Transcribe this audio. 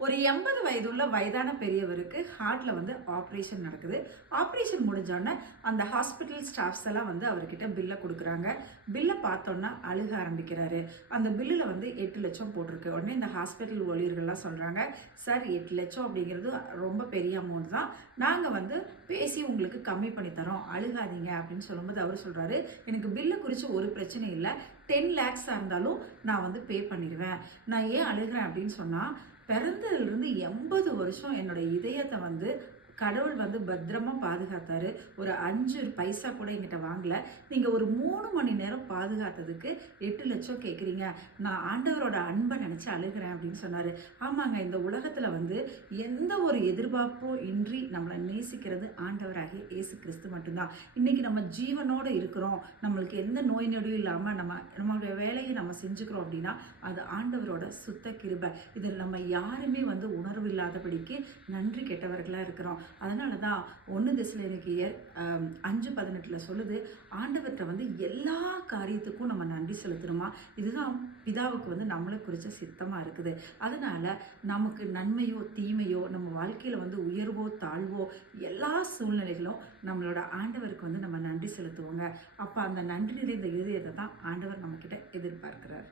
ஒரு 80 வயதுள்ள வயதான பெரியவருக்கு ஹார்ட்ல வந்து ஆப்ரேஷன் நடக்குது. ஆப்ரேஷன் முடிஞ்சோடனே அந்த ஹாஸ்பிட்டல் ஸ்டாஃப்ஸ் எல்லாம் வந்து அவர்கிட்ட பில்ல குடுக்குறாங்க. பில்ல பார்த்தோன்னா அழுக ஆரம்பிக்கிறாரு. அந்த பில்லுல வந்து 8 லட்சம் போட்டிருக்கு. உடனே இந்த ஹாஸ்பிட்டல் ஊழியர்கள்லாம் சொல்றாங்க, "சார் 8 லட்சம் அப்படிங்கிறது ரொம்ப பெரிய அமௌண்ட் தான். நாங்க வந்து பேசி உங்களுக்கு கம்மி பண்ணி தரோம். அழுகாதீங்க" அப்படின்னு சொல்லும்போது அவர் சொல்றாரு, "எனக்கு பில்ல குறித்து ஒரு பிரச்சனை இல்ல. 10 லேக்ஸா இருந்தாலும் நான் வந்து பே பண்ணிடுவேன். நான் ஏன் அழுகிறேன் அப்படின்னு சொன்னா, பிறந்ததிலிருந்து 80 வருஷம் என்னோட இதயத்தை வந்து கடவுள் வந்து பத்திரமா பாதுகாத்தாரு. ஒரு 5 பைசா கூட என்கிட்ட வாங்கல. நீங்க ஒரு 3 மணி நேரம் பாதுகாத்ததுக்கு 8 லட்சம் கேட்குறீங்க. நான் ஆண்டவரோட அன்பை நினைச்சு அழுகிறேன்" அப்படின்னு சொன்னாரு. ஆமாங்க, இந்த உலகத்துல வந்து எந்த ஒரு எதிர்பார்ப்பும் இன்றி நம்மளை நேசிக்கிறது ஆண்டவராகிய இயேசு கிறிஸ்து மட்டும்தான். இன்னைக்கு நம்ம ஜீவனோட இருக்கிறோம், நம்மளுக்கு எந்த நோய் நொடியும் இல்லாம நம்மளுடைய வேலையை நம்ம செஞ்சுக்கிறோம் அப்படின்னா அது ஆண்டவரோட சுத்த கிருபை. இதில் நம்ம யாருமே வந்து உணர்வு இல்லாதபடிக்கு நன்றி கெட்டவர்களா இருக்கிறோம். அதனால தான் 1 தெசலோனிக்கேயர் 5:18 சொல்லுது, ஆண்டவர்கிட்ட வந்து எல்லா காரியத்துக்கும் நம்ம நன்றி செலுத்தணுமா. இதுதான் பிதாவுக்கு வந்து நம்மளை குறித்த சித்தமாக இருக்குது. அதனால நமக்கு நன்மையோ தீமையோ நம்ம வாழ்க்கையில் வந்து உயர்வோ தாழ்வோ எல்லா சூழ்நிலைகளும் நம்மளோட ஆண்டவருக்கு வந்து நம்ம நன்றி செலுத்துவோங்க. அப்போ அந்த நன்றி நிறைந்த இதயத்தை தான் ஆண்டவர் நம்மக்கிட்ட எதிர்பார்க்கிறார்.